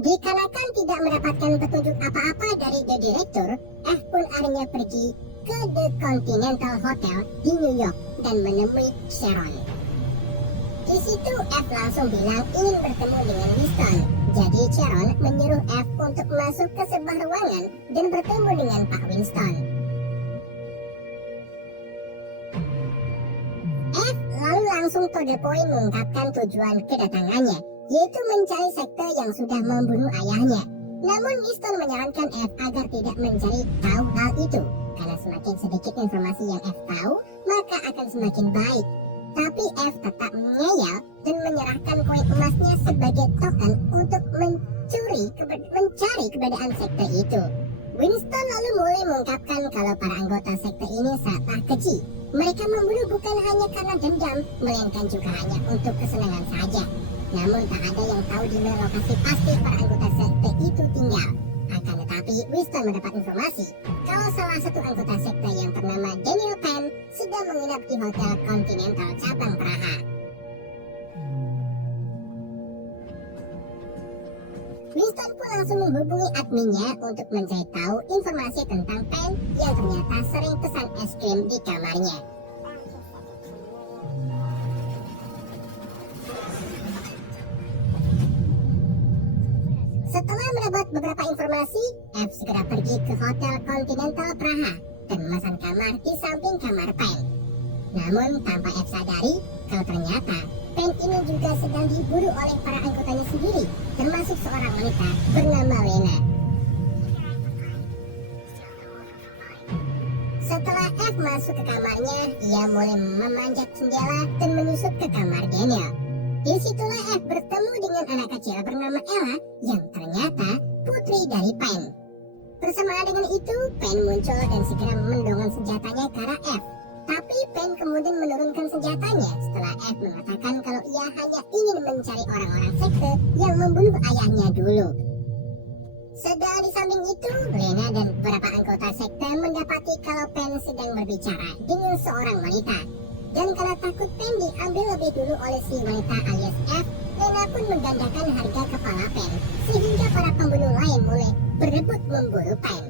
Dikarenakan tidak mendapatkan petunjuk apa-apa dari The Director, F pun akhirnya pergi ke The Continental Hotel di New York dan menemui Sharon. Di situ F langsung bilang ingin bertemu dengan Winston. Jadi Sharon menyuruh F untuk masuk ke sebuah ruangan dan bertemu dengan Pak Winston. F lalu langsung to the point mengungkapkan tujuan kedatangannya, yaitu mencari sekte yang sudah membunuh ayahnya. Namun Winston menyarankan F agar tidak mencari tahu hal itu, karena semakin sedikit informasi yang F tahu, maka akan semakin baik. Tapi F tetap mengeyel dan menyerahkan koin emasnya sebagai token untuk mencari keberadaan sekte itu. Winston lalu mulai mengungkapkan kalau para anggota sekte ini sangatlah keji. Mereka membunuh bukan hanya karena dendam, melainkan juga hanya untuk kesenangan saja. Namun tak ada yang tahu di mana lokasi pasti para anggota sekte itu tinggal. Akan tetapi Winston mendapat informasi kalau salah satu anggota sekte yang bernama Daniel Penn sedang menginap di Hotel Continental cabang Praha. Winston pun langsung menghubungi adminnya untuk mencari tahu informasi tentang Penn yang ternyata sering pesan es krim di kamarnya. Setelah mendapat beberapa informasi, F segera pergi ke Hotel Continental Praha dan memesan kamar di samping kamar Penn. Namun tanpa F sadari kalau ternyata Penn ini juga sedang diburu oleh para anggotanya sendiri, termasuk seorang wanita bernama Lena. Setelah F masuk ke kamarnya, ia mulai memanjat jendela dan menyusup ke kamar Daniel. Disitulah F bertemu dengan anak kecil bernama Ella yang ternyata putri dari Penn. Bersamaan dengan itu, Penn muncul dan segera mendongong senjatanya ke arah F. Tapi Penn kemudian menurunkan senjatanya setelah F mengatakan kalau ia hanya ingin mencari orang-orang sekte yang membunuh ayahnya dulu. Sedang di samping itu, Lena dan beberapa anggota sekte mendapati kalau Penn sedang berbicara dengan seorang wanita. Dan karena takut Penn diambil lebih dulu oleh si wanita alias F, Lena pun menggandakan harga kepala Penn, sehingga para pembunuh lain mulai berebut memburu Penn.